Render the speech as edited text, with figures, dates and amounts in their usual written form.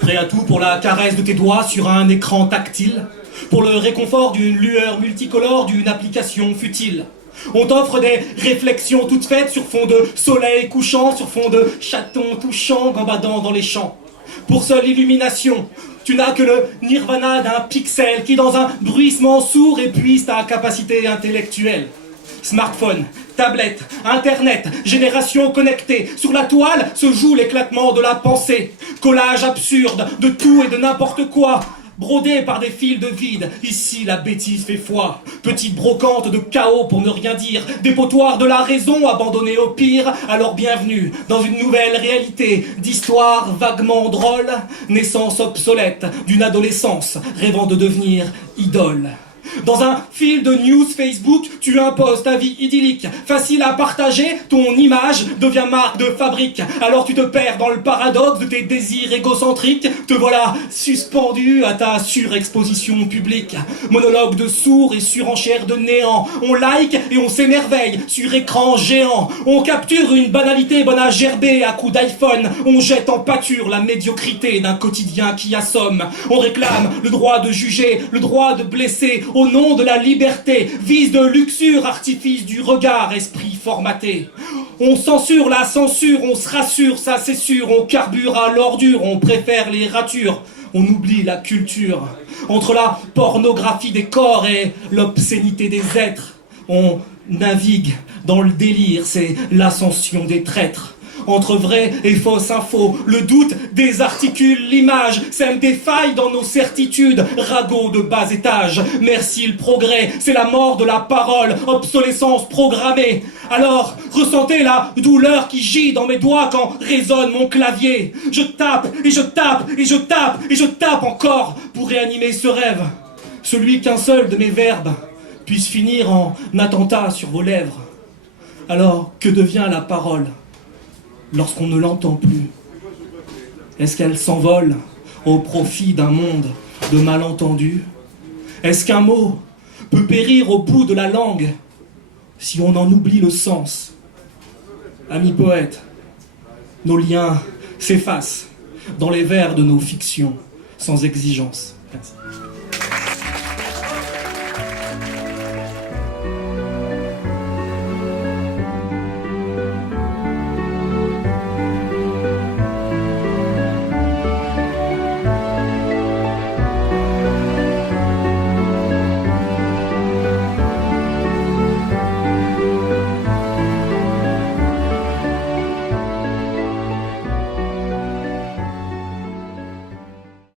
Prêt à tout pour la caresse de tes doigts sur un écran tactile, pour le réconfort d'une lueur multicolore d'une application futile. On t'offre des réflexions toutes faites sur fond de soleil couchant, sur fond de chatons touchants gambadant dans les champs. Pour seule illumination, tu n'as que le nirvana d'un pixel qui dans un bruissement sourd épuise ta capacité intellectuelle. Smartphone, tablette, internet, génération connectée, sur la toile se joue l'éclatement de la pensée. Collage absurde de tout et de n'importe quoi, brodé par des fils de vide, ici la bêtise fait foi. Petite brocante de chaos pour ne rien dire, dépotoir de la raison abandonnée au pire. Alors bienvenue dans une nouvelle réalité d'histoire vaguement drôle, naissance obsolète d'une adolescence rêvant de devenir idole. Dans un fil de news Facebook, tu imposes ta vie idyllique. Facile à partager, ton image devient marque de fabrique. Alors tu te perds dans le paradoxe de tes désirs égocentriques. Te voilà suspendu à ta surexposition publique. Monologue de sourds et surenchère de néant. On like et on s'émerveille sur écran géant. On capture une banalité bonne à gerber à coups d'iPhone. On jette en pâture la médiocrité d'un quotidien qui assomme. On réclame le droit de juger, le droit de blesser. Au nom de la liberté, vise de luxure, artifice du regard, esprit formaté. On censure la censure, on se rassure, ça c'est sûr, on carbure à l'ordure, on préfère les ratures, on oublie la culture. Entre la pornographie des corps et l'obscénité des êtres, on navigue dans le délire, c'est l'ascension des traîtres. Entre vrai et fausse info, le doute désarticule l'image, sème des failles dans nos certitudes, ragots de bas étage. Merci le progrès, c'est la mort de la parole, obsolescence programmée. Alors, ressentez la douleur qui gît dans mes doigts quand résonne mon clavier. Je tape, et je tape, et je tape, et je tape encore pour réanimer ce rêve. Celui qu'un seul de mes verbes puisse finir en attentat sur vos lèvres. Alors, que devient la parole lorsqu'on ne l'entend plus? Est-ce qu'elle s'envole au profit d'un monde de malentendus? Est-ce qu'un mot peut périr au bout de la langue si on en oublie le sens? Amis poètes, nos liens s'effacent dans les vers de nos fictions sans exigence. Merci.